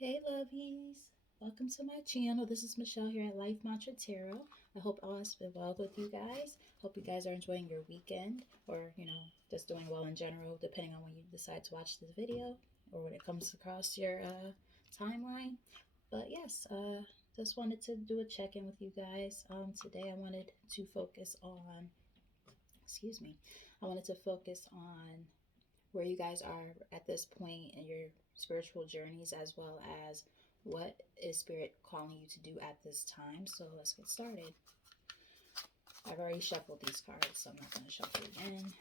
Hey lovies, welcome to my channel. This is Michelle here at Life Mantra Tarot. I hope all has been well with you guys. Hope you guys are enjoying your weekend or, just doing well in general, depending on when you decide to watch this video or when it comes across your timeline. But yes, just wanted to do a check-in with you guys. Today I wanted to focus on, excuse me, I wanted to focus on where you guys are at this point in your spiritual journeys, as well as what is Spirit calling you to do at this time. So let's get started. I've already shuffled these cards, so I'm not going to shuffle again.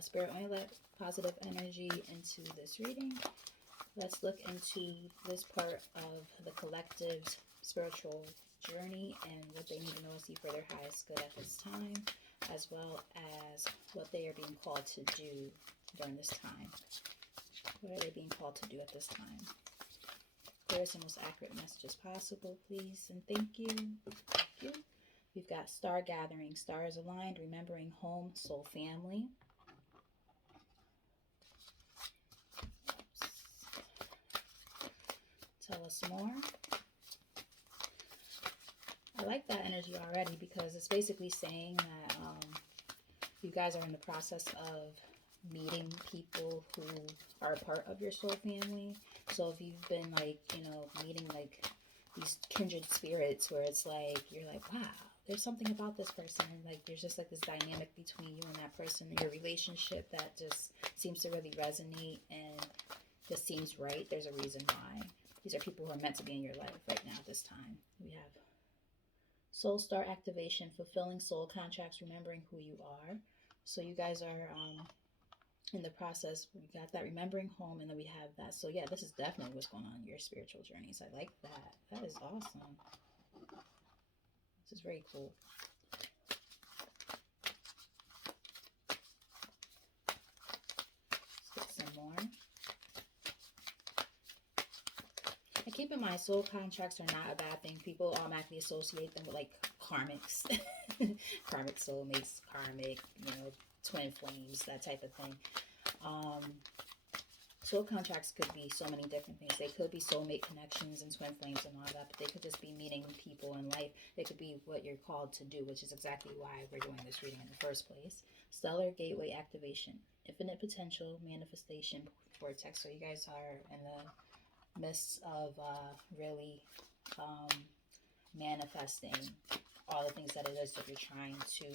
Spirit only let positive energy into this reading. Let's look into this part of the collective's spiritual journey and what they need to know and see for their highest good at this time, as well as what they are being called to do during this time. What are they being called to do at this time? Clearest and most accurate messages possible, please, and thank you. Thank you. We've got star gathering, stars aligned, remembering home, soul, family. Tell us more. I like that energy already because it's basically saying that you guys are in the process of meeting people who are a part of your soul family. So if you've been meeting these kindred spirits where it's like you're like, wow, there's something about this person, and like there's just like this dynamic between you and that person, your relationship that just seems to really resonate and just seems right. There's a reason why. These are people who are meant to be in your life right now at this time. We have soul star activation, fulfilling soul contracts, remembering who you are. So you guys are in the process. We got that remembering home, and then we have that. So yeah, this is definitely what's going on in your spiritual journeys. I like that. That is awesome. This is very cool. Let's get some more. And keep in mind, soul contracts are not a bad thing. People automatically associate them with like karmics, karmic soulmates, karmic, twin flames, that type of thing. Soul contracts could be so many different things. They could be soulmate connections and twin flames and all that, but they could just be meeting people in life. They could be what you're called to do, which is exactly why we're doing this reading in the first place. Stellar gateway activation, infinite potential manifestation vortex. So you guys are in the midst of really manifesting all the things that it is that you're trying to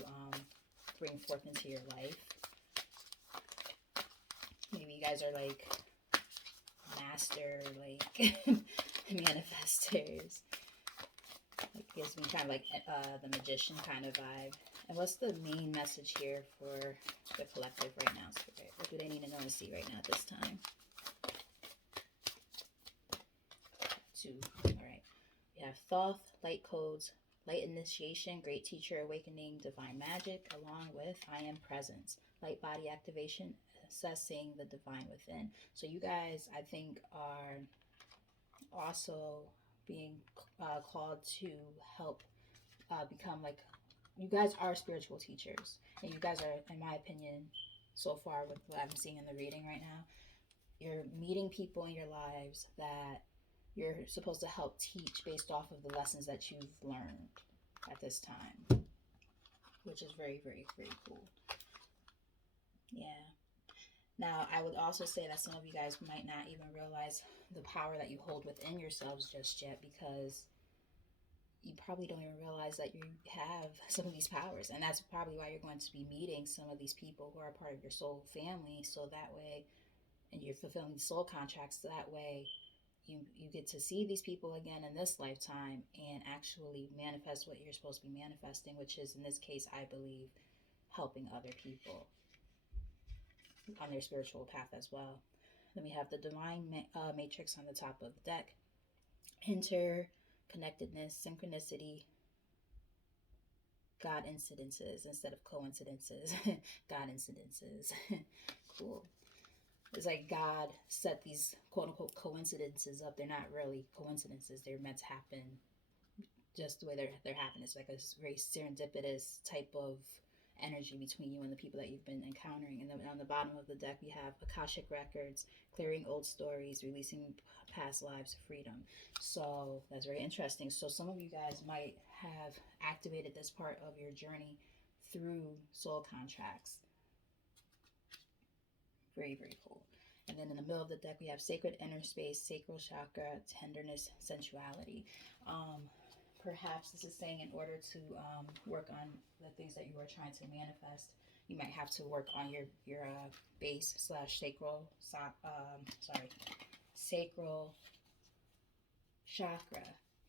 bring forth into your life. Maybe you guys are like master manifestors. It gives me kind of like the magician kind of vibe. And what's the main message here for the collective right now, Spirit? What do they need to know and see right now at this time? 2. All right. We have Thoth, light codes, light initiation, great teacher awakening, divine magic, along with I am presence, light body activation, assessing the divine within. So you guys, I think, are also being called to help become like, you guys are spiritual teachers, and you guys are, in my opinion, so far with what I'm seeing in the reading right now, you're meeting people in your lives that you're supposed to help teach based off of the lessons that you've learned at this time, which is very, very, very cool. Yeah. Now, I would also say that some of you guys might not even realize the power that you hold within yourselves just yet, because you probably don't even realize that you have some of these powers. And that's probably why you're going to be meeting some of these people who are part of your soul family. So that way, and you're fulfilling the soul contracts, so that way you get to see these people again in this lifetime and actually manifest what you're supposed to be manifesting, which is, in this case, I believe, helping other people on their spiritual path as well. Then we have the divine matrix on the top of the deck. Interconnectedness, synchronicity, God incidences instead of coincidences. God incidences. Cool. It's like God set these quote unquote coincidences up. They're not really coincidences. They're meant to happen just the way they're happening. It's like a very serendipitous type of energy between you and the people that you've been encountering. And then on the bottom of the deck, we have Akashic Records, clearing old stories, releasing past lives, freedom. So that's very interesting. So some of you guys might have activated this part of your journey through soul contracts. Very, very cool. And then in the middle of the deck, we have sacred inner space, sacral chakra, tenderness, sensuality. Perhaps this is saying in order to work on the things that you are trying to manifest, you might have to work on your base slash sacral, sacral chakra.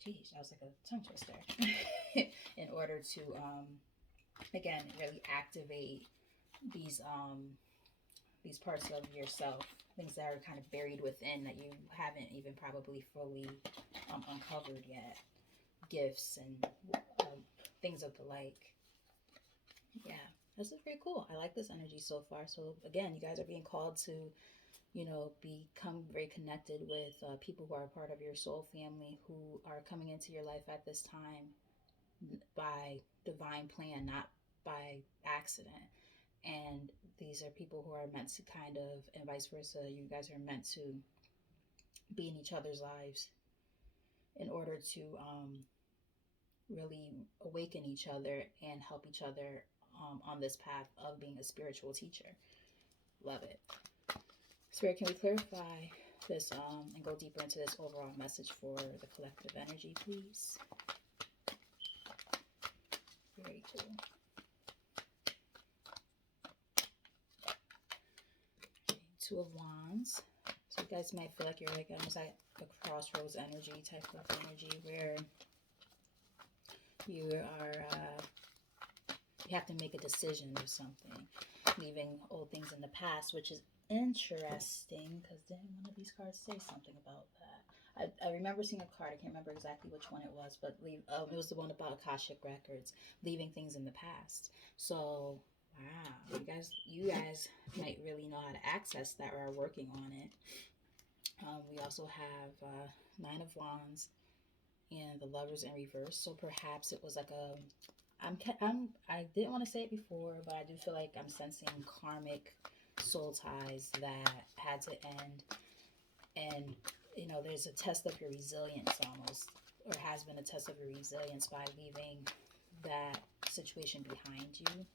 Geez, that was like a tongue twister. In order to, again, really activate these parts of yourself, things that are kind of buried within that you haven't even probably fully uncovered yet. Gifts and things of the like. Yeah, this is very cool. I like this energy so far. So again, you guys are being called to, you know, become very connected with people who are part of your soul family, who are coming into your life at this time by divine plan, not by accident. And these are people who are meant to kind of, and vice versa, you guys are meant to be in each other's lives in order to really awaken each other and help each other on this path of being a spiritual teacher. Love it. Spirit, can we clarify this and go deeper into this overall message for the collective energy, please? Very cool. Two of Wands. So you guys might feel like you're like almost like a crossroads energy type of energy where you are you have to make a decision or something, leaving old things in the past, which is interesting because didn't one of these cards say something about that? I remember seeing a card. I can't remember exactly which one it was, but it was the one about Akashic Records, leaving things in the past. So wow, you guys might really know how to access that or are working on it. We also have Nine of Wands and the Lovers in reverse. So perhaps it was like I didn't want to say it before, but I do feel like I'm sensing karmic soul ties that had to end. And, you know, there's a test of your resilience almost, or has been a test of your resilience by leaving that situation behind you.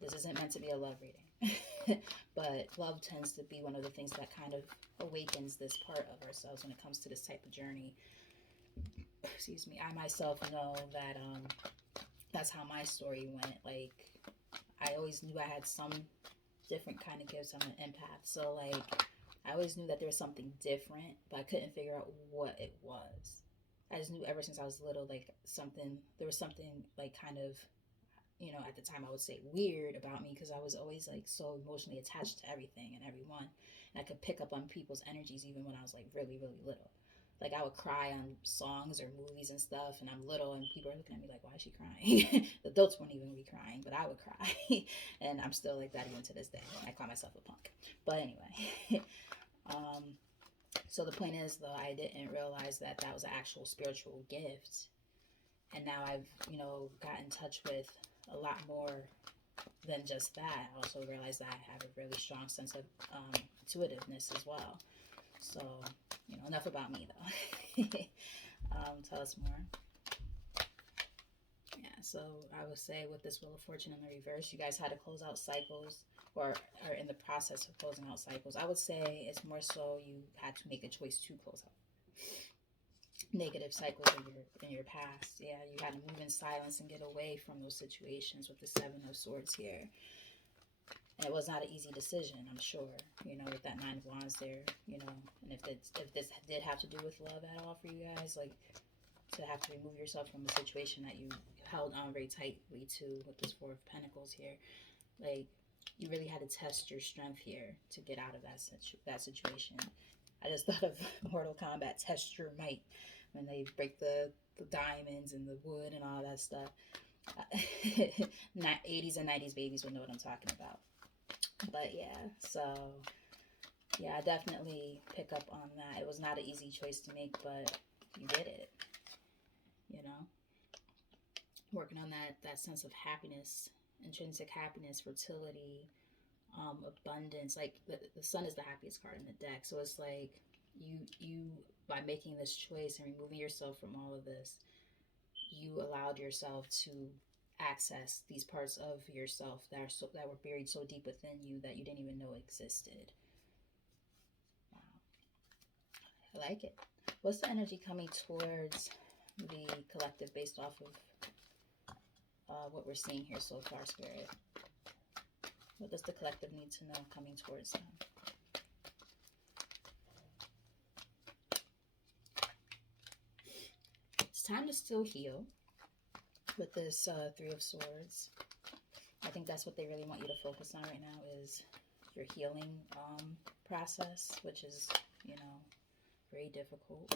This isn't meant to be a love reading, but love tends to be one of the things that kind of awakens this part of ourselves when it comes to this type of journey. Excuse me. I myself know that that's how my story went. Like, I always knew I had some different kind of gifts. I'm an empath, so like I always knew that there was something different, but I couldn't figure out what it was. I just knew ever since I was little, like there was something like kind of, you know, at the time I would say weird about me because I was always like so emotionally attached to everything and everyone. And I could pick up on people's energies even when I was like really, really little. Like I would cry on songs or movies and stuff, and I'm little, and people are looking at me like, "Why is she crying?" The adults wouldn't even be crying, but I would cry, and I'm still like that even to this day. I call myself a punk, but anyway. So the point is, though, I didn't realize that that was an actual spiritual gift, and now I've, you know, got in touch with a lot more than just that. I also realized that I have a really strong sense of intuitiveness as well. So, you know, enough about me though. Tell us more. Yeah, so I would say with this Wheel of Fortune in the reverse, you guys had to close out cycles or are in the process of closing out cycles. I would say it's more so you had to make a choice to close out negative cycles in your past. Yeah, you had to move in silence and get away from those situations with the Seven of Swords here. And it was not an easy decision, I'm sure, you know, with that Nine of Wands there, you know. And if this did have to do with love at all for you guys, like to have to remove yourself from a situation that you held on very tightly to with this Four of Pentacles here, like you really had to test your strength here to get out of that situation. I just thought of Mortal Kombat, test your might, when they break the diamonds and the wood and all that stuff. 80s and 90s babies would know what I'm talking about. But yeah, so yeah, I definitely pick up on that. It was not an easy choice to make, but you did it, you know. Working on that sense of happiness intrinsic happiness, fertility, abundance. Like the sun is the happiest card in the deck, so it's like you by making this choice and removing yourself from all of this, you allowed yourself to access these parts of yourself that were buried so deep within you that you didn't even know existed. Wow, I like it. What's the energy coming towards the collective based off of what we're seeing here so far, Spirit? What does the collective need to know coming towards them? It's time to still heal with this Three of Swords. I think that's what they really want you to focus on right now is your healing process, which is, you know, very difficult.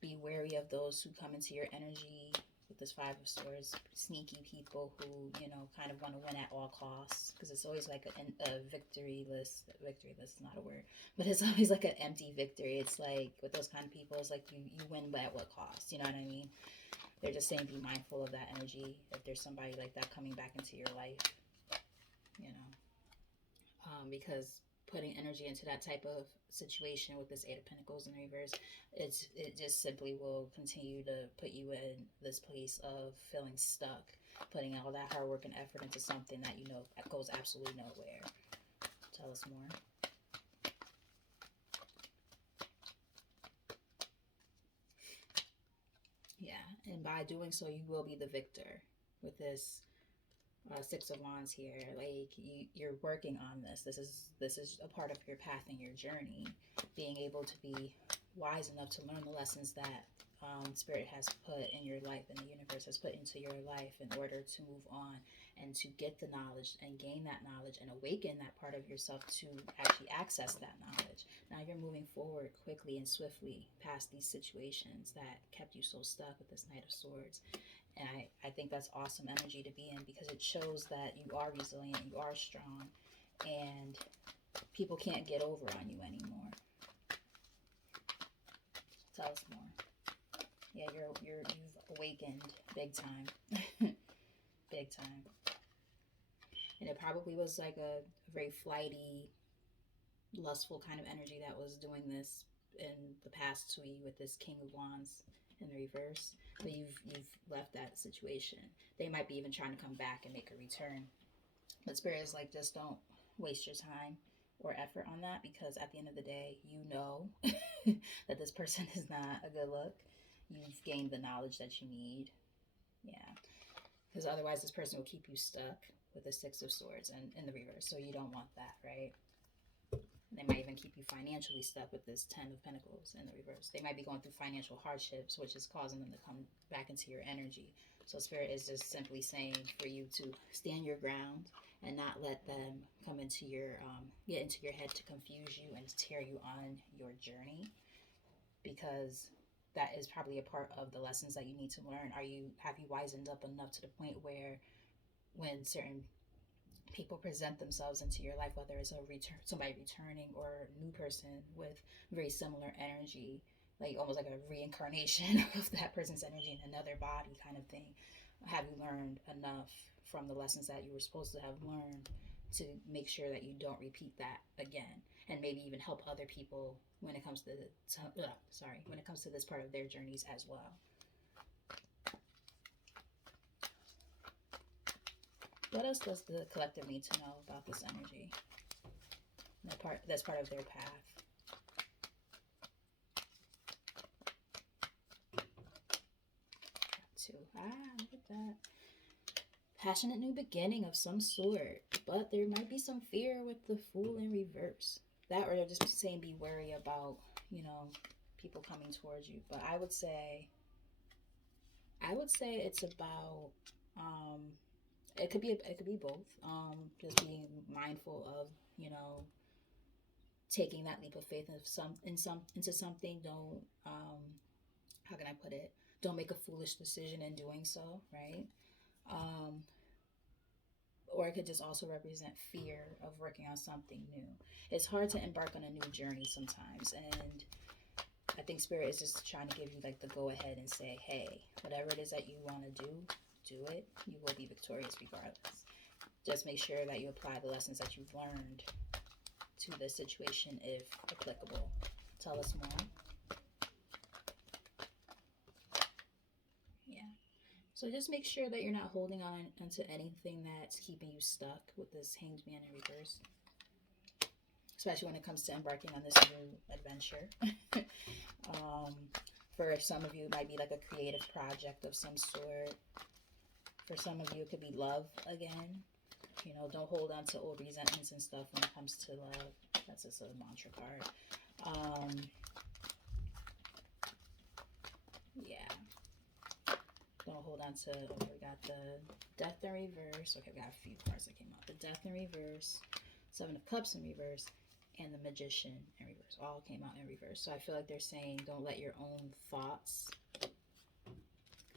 Be wary of those who come into your energy with this Five of Swords, sneaky people who, you know, kind of want to win at all costs, because it's always like a victory list. Victory list is not a word, but it's always like an empty victory. It's like with those kind of people, it's like you win, but at what cost? You know what I mean? They're just saying be mindful of that energy if there's somebody like that coming back into your life, you know, because putting energy into that type of situation with this Eight of Pentacles in reverse, it just simply will continue to put you in this place of feeling stuck, putting all that hard work and effort into something that you know goes absolutely nowhere. Tell us more. Yeah, and by doing so, you will be the victor with this Six of Wands here. Like you're working on this. This is a part of your path and your journey. Being able to be wise enough to learn the lessons that Spirit has put in your life and the universe has put into your life in order to move on and to get the knowledge and gain that knowledge and awaken that part of yourself to actually access that knowledge. Now you're moving forward quickly and swiftly past these situations that kept you so stuck with this Knight of Swords. And I think that's awesome energy to be in because it shows that you are resilient, you are strong, and people can't get over on you anymore. Tell us more. Yeah, you've awakened big time. Big time. And it probably was like a very flighty, lustful kind of energy that was doing this in the past to you with this King of Wands in the reverse. But you've left that situation. They might be even trying to come back and make a return. But Spirit is like, just don't waste your time or effort on that, because at the end of the day, you know that this person is not a good look. You've gained the knowledge that you need. Yeah. Because otherwise this person will keep you stuck with the Six of Swords and in the reverse. So you don't want that, right? They might even keep you financially stuck with this Ten of Pentacles in the reverse. They might be going through financial hardships, which is causing them to come back into your energy. So Spirit is just simply saying for you to stand your ground and not let them come into your get into your head to confuse you and to tear you on your journey, because that is probably a part of the lessons that you need to learn. Have you wisened up enough to the point where when certain people present themselves into your life, whether it's somebody returning or a new person with very similar energy, like almost like a reincarnation of that person's energy in another body kind of thing, have you learned enough from the lessons that you were supposed to have learned to make sure that you don't repeat that again, and maybe even help other people when it comes to when it comes to this part of their journeys as well. What else does the collective need to know about this energy? That's part of their path. Look at that. Passionate new beginning of some sort, but there might be some fear with the Fool in reverse. That, or they're just saying be wary about, you know, people coming towards you. But I would say it's about it could be both. Just being mindful of, you know, taking that leap of faith into something. Don't how can I put it? Don't make a foolish decision in doing so, right? Um, or it could just also represent fear of working on something new. It's hard to embark on a new journey sometimes, and I think Spirit is just trying to give you like the go ahead and say, hey, whatever it is that you want to do, do it, you will be victorious regardless. Just make sure that you apply the lessons that you've learned to the situation if applicable. Tell us more. Yeah. So just make sure that you're not holding on onto anything that's keeping you stuck with this Hanged Man in reverse, especially when it comes to embarking on this new adventure. um, for some of you, it might be like a creative project of some sort. For some of you, it could be love again. You know, don't hold on to old resentments and stuff when it comes to love. That's just a mantra card. Yeah. Don't hold on to, we got the Death in reverse. Okay, we got a few cards that came out. The Death in reverse, Seven of Cups in reverse, and the Magician in reverse. All came out in reverse. So I feel like they're saying don't let your own thoughts,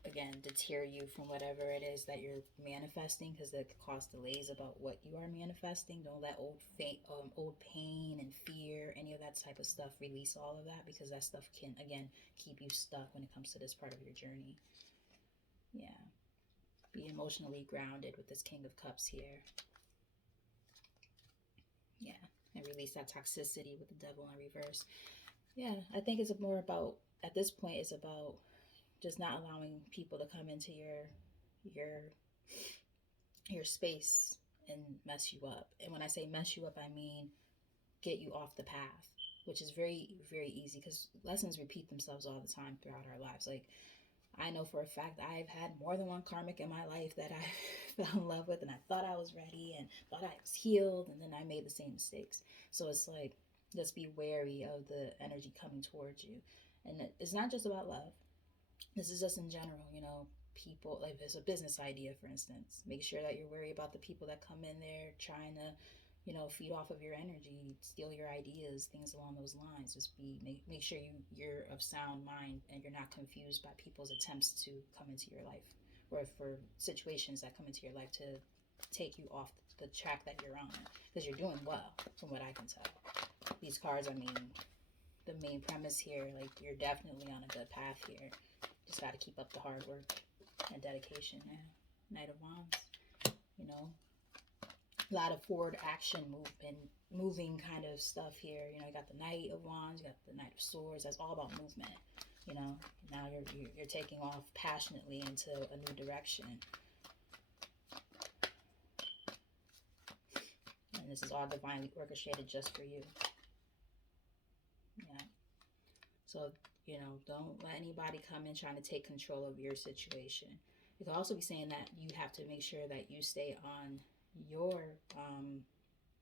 again, deter you from whatever it is that you're manifesting, because it could cause delays about what you are manifesting. Don't let old pain and fear, any of that type of stuff, release all of that, because that stuff can, again, keep you stuck when it comes to this part of your journey. Yeah. Be emotionally grounded with this King of Cups here. Yeah. And release that toxicity with the Devil in reverse. Yeah. I think it's more about, at this point, it's about just not allowing people to come into your your space and mess you up. And when I say mess you up, I mean get you off the path, which is very, very easy, because lessons repeat themselves all the time throughout our lives. Like, I know for a fact I've had more than one karmic in my life that I fell in love with, and I thought I was ready and thought I was healed, and then I made the same mistakes. So it's like, just be wary of the energy coming towards you. And it's not just about love. This is just in general, you know, people, like if it's a business idea, for instance, make sure that you're worried about the people that come in there trying to, you know, feed off of your energy, steal your ideas, things along those lines. Just make sure you're of sound mind and you're not confused by people's attempts to come into your life, or for situations that come into your life to take you off the track that you're on, because you're doing well from what I can tell. These cards, I mean, the main premise here, like, you're definitely on a good path here. Just got to keep up the hard work and dedication. Yeah. Knight of Wands, you know, a lot of forward action, moving kind of stuff here. You know, you got the Knight of Wands, you got the Knight of Swords. That's all about movement. You know, now you're taking off passionately into a new direction. And this is all divinely orchestrated just for you. Yeah. So, you know, don't let anybody come in trying to take control of your situation. It could also be saying that you have to make sure that you stay on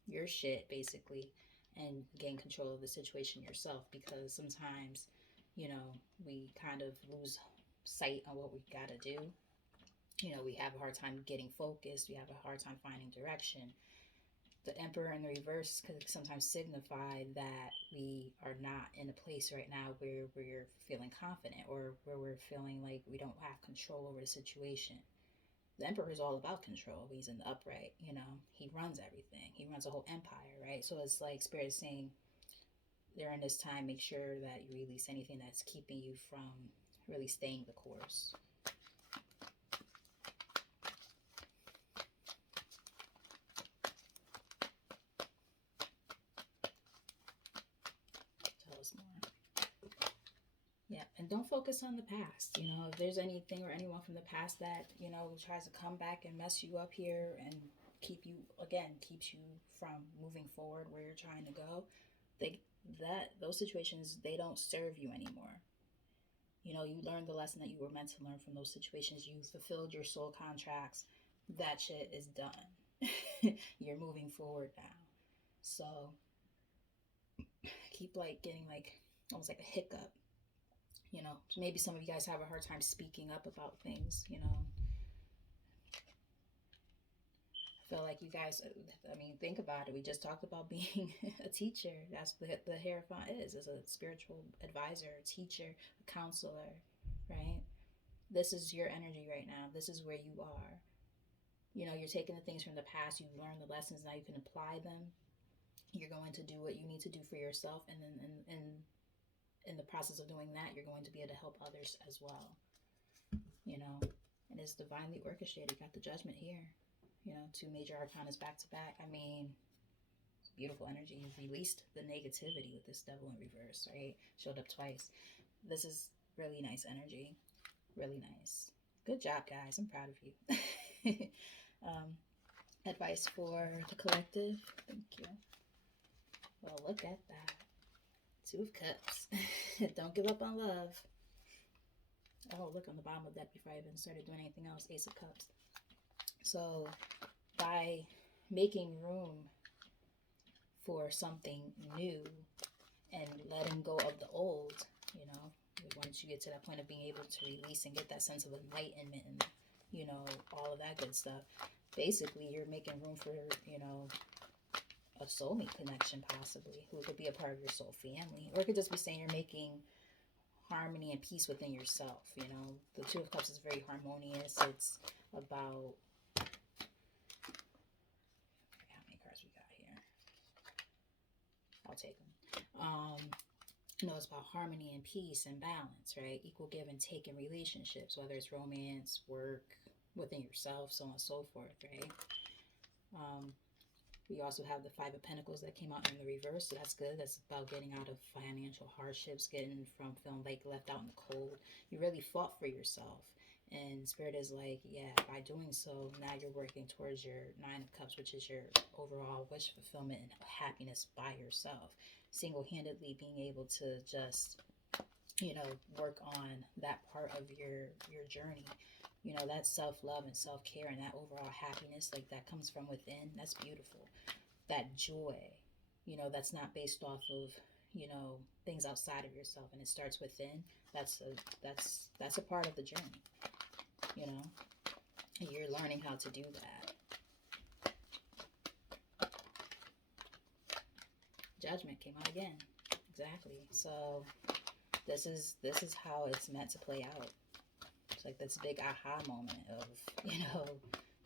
your shit, basically, and gain control of the situation yourself, because sometimes, you know, we kind of lose sight on what we got to do. You know, we have a hard time getting focused. We have a hard time finding direction. The Emperor in the reverse could sometimes signify that we are not in a place right now where we're feeling confident, or where we're feeling like we don't have control over the situation. The Emperor is all about control. He's in the upright, you know, he runs everything. He runs a whole empire, right? So it's like Spirit is saying during this time, make sure that you release anything that's keeping you from really staying the course. Tell us more. Yeah, and don't focus on the past. You know, if there's anything or anyone from the past that, you know, tries to come back and mess you up here and keeps you from moving forward where you're trying to go, those situations, they don't serve you anymore. You know, you learned the lesson that you were meant to learn from those situations. You fulfilled your soul contracts. That shit is done. You're moving forward now. So keep like getting like almost like a hiccup. You know, maybe some of you guys have a hard time speaking up about things, you know. I feel like you guys, I mean, think about it. We just talked about being a teacher. That's the Hierophant is a spiritual advisor, a teacher, a counselor, right? This is your energy right now. This is where you are. You know, you're taking the things from the past. You've learned the lessons. Now you can apply them. You're going to do what you need to do for yourself. And then in the process of doing that, you're going to be able to help others as well. You know, and it's divinely orchestrated. You got the Judgment here. You know, two major arcanas back to back. I mean, beautiful energy. You've released the negativity with this Devil in reverse, right? Showed up twice. This is really nice energy. Really nice. Good job, guys. I'm proud of you. um, Advice for the collective. Thank you. Well, look at that. Two of Cups. Don't give up on love. Oh, look on the bottom of that before I even started doing anything else. Ace of Cups. So, by making room for something new and letting go of the old, you know, once you get to that point of being able to release and get that sense of enlightenment and, you know, all of that good stuff, basically you're making room for, you know, a soulmate connection possibly, who could be a part of your soul family, or it could just be saying you're making harmony and peace within yourself. You know, the Two of Cups is very harmonious. It's about, how many cards we got here? I'll take them. You know, it's about harmony and peace and balance, right? Equal give and take in relationships, whether it's romance, work, within yourself, so on and so forth, right? We also have the Five of Pentacles that came out in the reverse, so that's good. That's about getting out of financial hardships, getting from feeling like left out in the cold. You really fought for yourself. And Spirit is like, yeah, by doing so, now you're working towards your Nine of Cups, which is your overall wish fulfillment and happiness by yourself. Single-handedly being able to just, you know, work on that part of your journey. You know, that self-love and self-care and that overall happiness, like that comes from within. That's beautiful. That joy, you know, that's not based off of, you know, things outside of yourself, and it starts within. That's a part of the journey. You know, and you're learning how to do that. Judgment came out again. Exactly. So this is how it's meant to play out. It's like this big aha moment of, you know,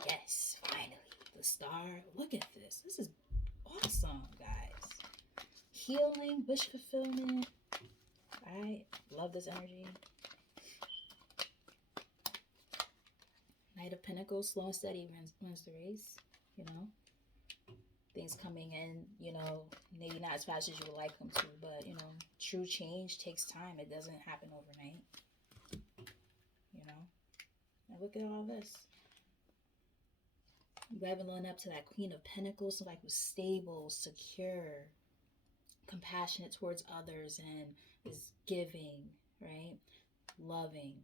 yes, finally, the star. Look at this. This is awesome, guys. Healing, wish fulfillment. I love this energy. Knight of Pentacles, slow and steady wins the race. You know, things coming in, you know, maybe not as fast as you would like them to, but, you know, true change takes time. It doesn't happen overnight. You know, now look at all this. Leveling up to that Queen of Pentacles, somebody who's stable, secure, compassionate towards others, and is giving, right? Loving,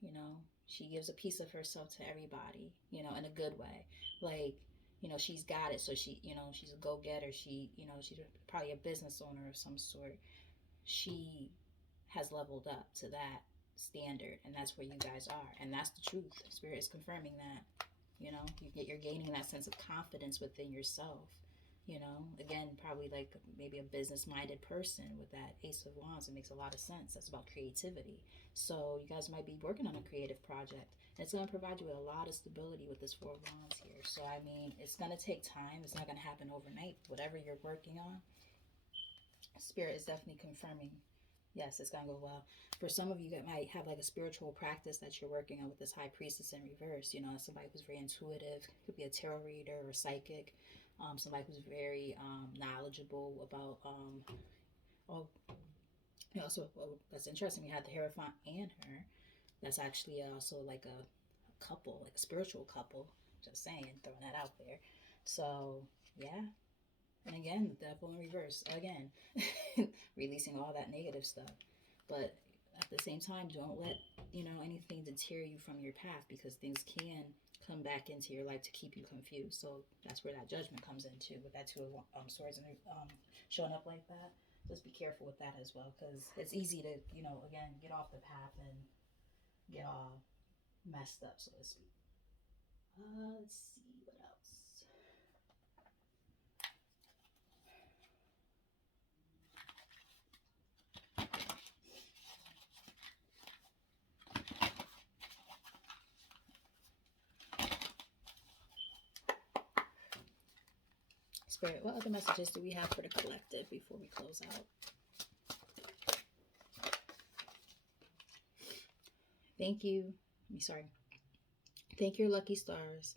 you know. She gives a piece of herself to everybody, you know, in a good way. Like, you know, she's got it. So she, you know, she's a go-getter. She, you know, she's probably a business owner of some sort. She has leveled up to that standard, and that's where you guys are. And that's the truth. Spirit is confirming that. You know, you're gaining that sense of confidence within yourself. You know, again, probably like maybe a business-minded person with that Ace of Wands. It makes a lot of sense. That's about creativity. So you guys might be working on a creative project. And it's going to provide you with a lot of stability with this Four of Wands here. So, I mean, it's going to take time. It's not going to happen overnight. Whatever you're working on, Spirit is definitely confirming, yes, it's going to go well. For some of you that might have like a spiritual practice that you're working on with this High Priestess in reverse, you know, somebody who's very intuitive, could be a tarot reader or psychic, somebody who's very knowledgeable about, also, well, that's interesting. We had the Hierophant and her. That's actually also like a couple, like a spiritual couple. Just saying, throwing that out there. So, yeah. And again, the Devil in reverse. Again, releasing all that negative stuff. But at the same time, don't let, you know, anything deter you from your path, because things can come back into your life to keep you confused. So that's where that Judgment comes in too, with that Two of Swords and showing up like that. Just be careful with that as well, because it's easy to, you know, again, get off the path and get all messed up, so to speak. Let's see what else. Spirit, what other messages do we have for the collective before we close out? Thank you. Sorry. Thank your lucky stars.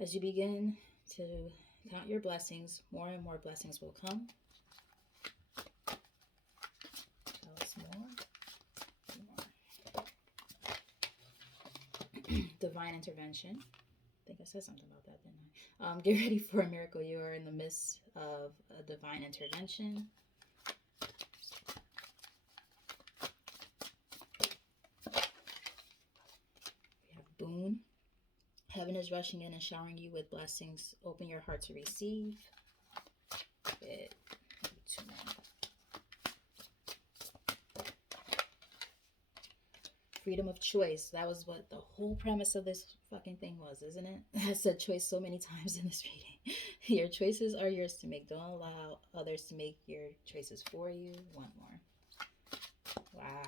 As you begin to count your blessings, more and more blessings will come. Tell us more. Divine intervention. I think I said something about that, didn't I? Get ready for a miracle. You are in the midst of a divine intervention. We have boon. Heaven is rushing in and showering you with blessings. Open your heart to receive. Good. Two more. Freedom of choice. That was what the whole premise of this fucking thing was, isn't it? I said choice so many times in this reading. Your choices are yours to make. Don't allow others to make your choices for you. One more. Wow.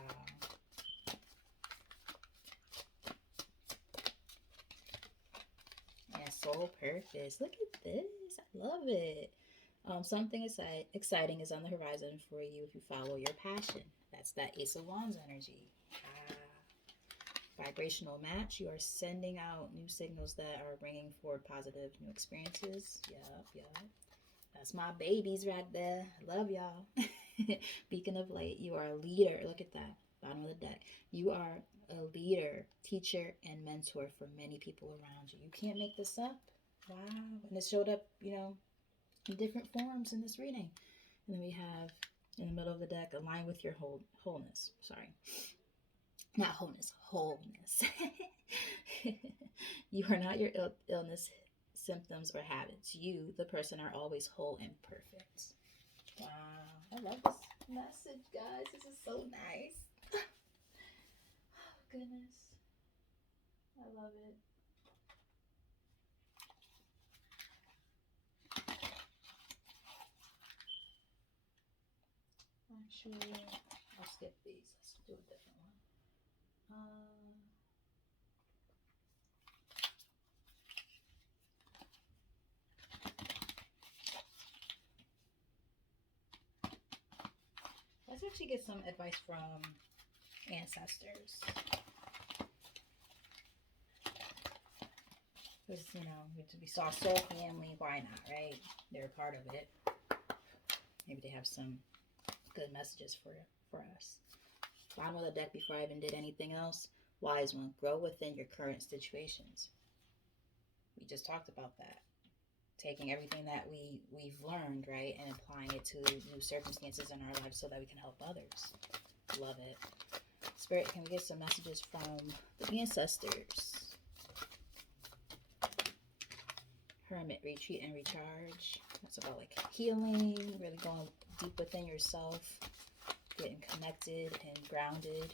Yeah, soul purpose. Look at this. I love it. Something exciting is on the horizon for you if you follow your passion. That's that Ace of Wands energy. Vibrational match. You are sending out new signals that are bringing forward positive new experiences. Yup. That's my babies right there. Love y'all. Beacon of light. You are a leader. Look at that. Bottom of the deck. You are a leader, teacher, and mentor for many people around you. You can't make this up. Wow. And it showed up, in different forms in this reading. And then we have in the middle of the deck, align with your wholeness. Sorry. Not wholeness. You are not your illness, symptoms, or habits. You, the person, are always whole and perfect. Wow. I love this message, guys. This is so nice. Oh, goodness. I love it. Actually, I'll skip these. Let's do a different one. Let's actually get some advice from ancestors. Because, we saw soul family. Why not, right? They're a part of it. Maybe they have some good messages for us. Bottom of the deck before I even did anything else. Wise one, grow within your current situations. We just talked about that. Taking everything that we've learned, right, and applying it to new circumstances in our lives so that we can help others. Love it. Spirit, can we get some messages from the ancestors? Hermit, retreat and recharge. That's about like healing, really going deep within yourself, getting connected and grounded.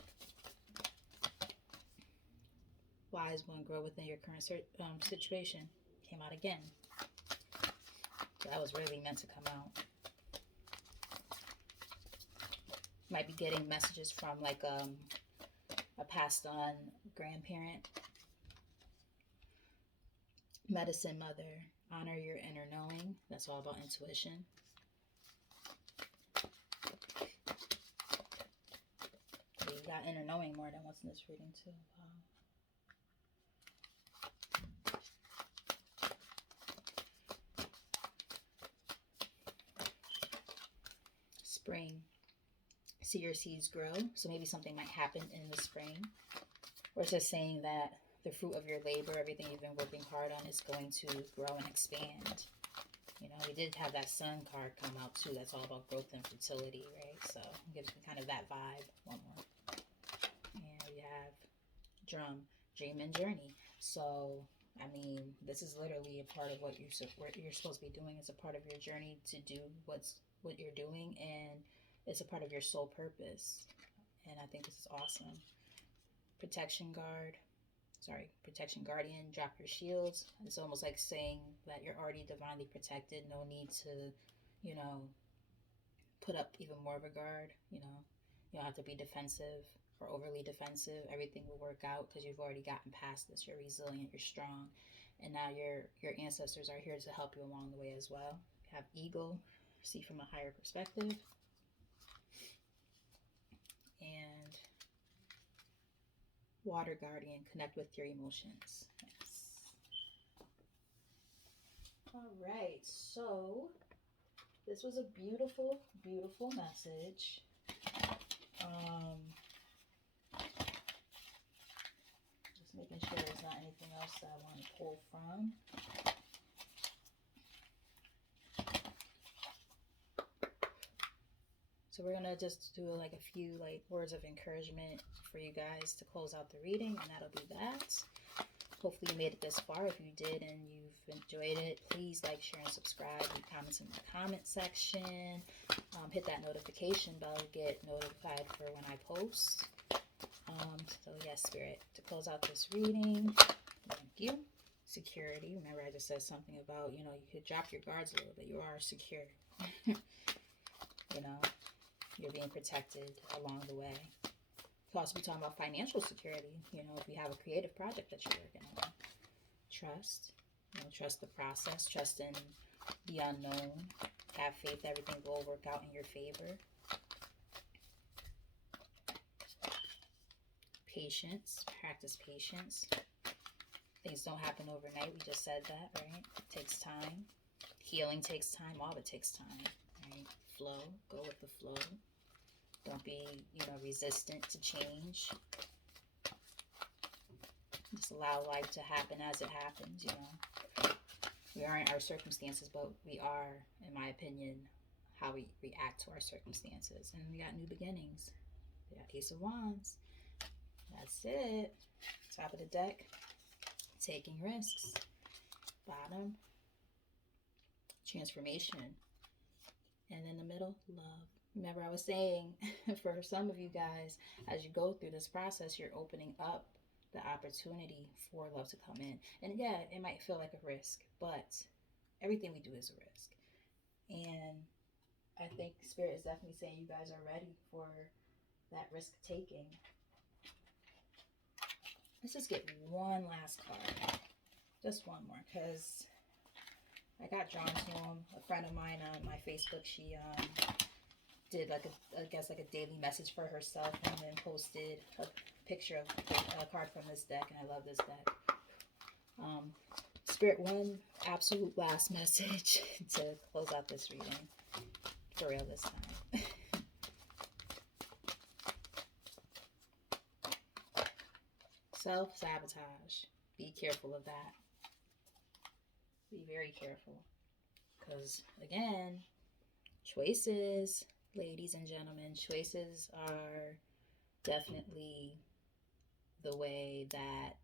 Wise one, grow within your current situation. Came out again. So that was really meant to come out. Might be getting messages from like a passed on grandparent. Medicine mother, honor your inner knowing. That's all about intuition. You got inner knowing more than what's in this reading too. Wow. Spring. See your seeds grow. So maybe something might happen in the spring. Or it's just saying that the fruit of your labor, everything you've been working hard on, is going to grow and expand. We did have that sun card come out too. That's all about growth and fertility, right? So it gives me kind of that vibe. One more. And we have drum, dream and journey. So, this is literally a part of what you're supposed to be doing. It's a part of your journey to do what you're doing, and it's a part of your soul purpose. And I think this is awesome. Protection guardian, drop your shields. It's almost like saying that you're already divinely protected. No need to, put up even more of a guard. You don't have to be defensive or overly defensive. Everything will work out because you've already gotten past this. You're resilient, you're strong, and now your ancestors are here to help you along the way as well. You have eagle, see from a higher perspective. And Water guardian, connect with your emotions. Yes. All right. So this was a beautiful, beautiful message. Just making sure there's not anything else that I want to pull from. So we're gonna just do like a few like words of encouragement for you guys to close out the reading, and that'll be that. Hopefully you made it this far. If you did and you've enjoyed it, please like, share, and subscribe. Leave comments in the comment section. Hit that notification bell to get notified for when I post. So yes, Spirit, to close out this reading, thank you. Security. Remember, I just said something about, you could drop your guards a little bit. You are secure. You're being protected along the way. Could also be talking about financial security. If you have a creative project that you're working on. Trust. Trust the process. Trust in the unknown. Have faith everything will work out in your favor. Patience. Practice patience. Things don't happen overnight. We just said that, right? It takes time. Healing takes time. All of it takes time, right? Flow. Go with the flow. Don't be, resistant to change. Just allow life to happen as it happens, We aren't our circumstances, but we are, in my opinion, how we react to our circumstances. And we got new beginnings. We got Ace of Wands. That's it. Top of the deck. Taking risks. Bottom. Transformation. And in the middle, love. Remember, I was saying, for some of you guys, as you go through this process, you're opening up the opportunity for love to come in. And yeah, it might feel like a risk, but everything we do is a risk. And I think Spirit is definitely saying you guys are ready for that risk taking. Let's just get one last card. Just one more, because I got drawn to him. A friend of mine on my Facebook, she did like a daily message for herself, and then posted a picture of a card from this deck, and I love this deck. Spirit, one absolute last message to close out this reading. For real this time. Self-sabotage. Be careful of that. Be very careful. Because, again, choices, ladies and gentlemen, choices are definitely the way that,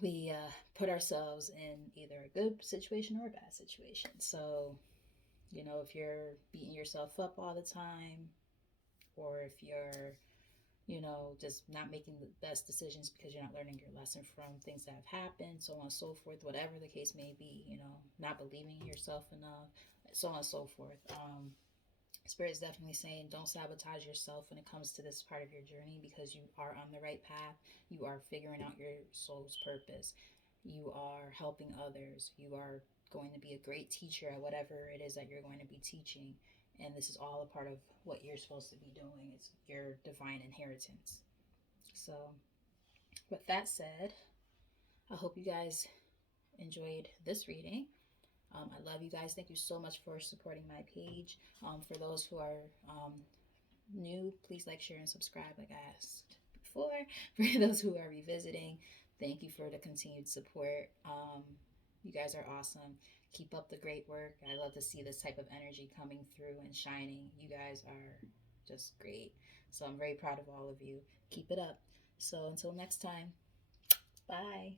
we put ourselves in either a good situation or a bad situation. So, if you're beating yourself up all the time, or if you're, just not making the best decisions because you're not learning your lesson from things that have happened, so on and so forth, whatever the case may be, not believing in yourself enough, so on and so forth. Spirit is definitely saying don't sabotage yourself when it comes to this part of your journey, because you are on the right path. You are figuring out your soul's purpose. You are helping others. You are going to be a great teacher at whatever it is that you're going to be teaching. And this is all a part of what you're supposed to be doing. It's your divine inheritance. So, with that said, I hope you guys enjoyed this reading. I love you guys. Thank you so much for supporting my page. For those who are new, please like, share, and subscribe like I asked before. For those who are revisiting, thank you for the continued support. You guys are awesome. Keep up the great work. I love to see this type of energy coming through and shining. You guys are just great. So I'm very proud of all of you. Keep it up. So until next time, bye.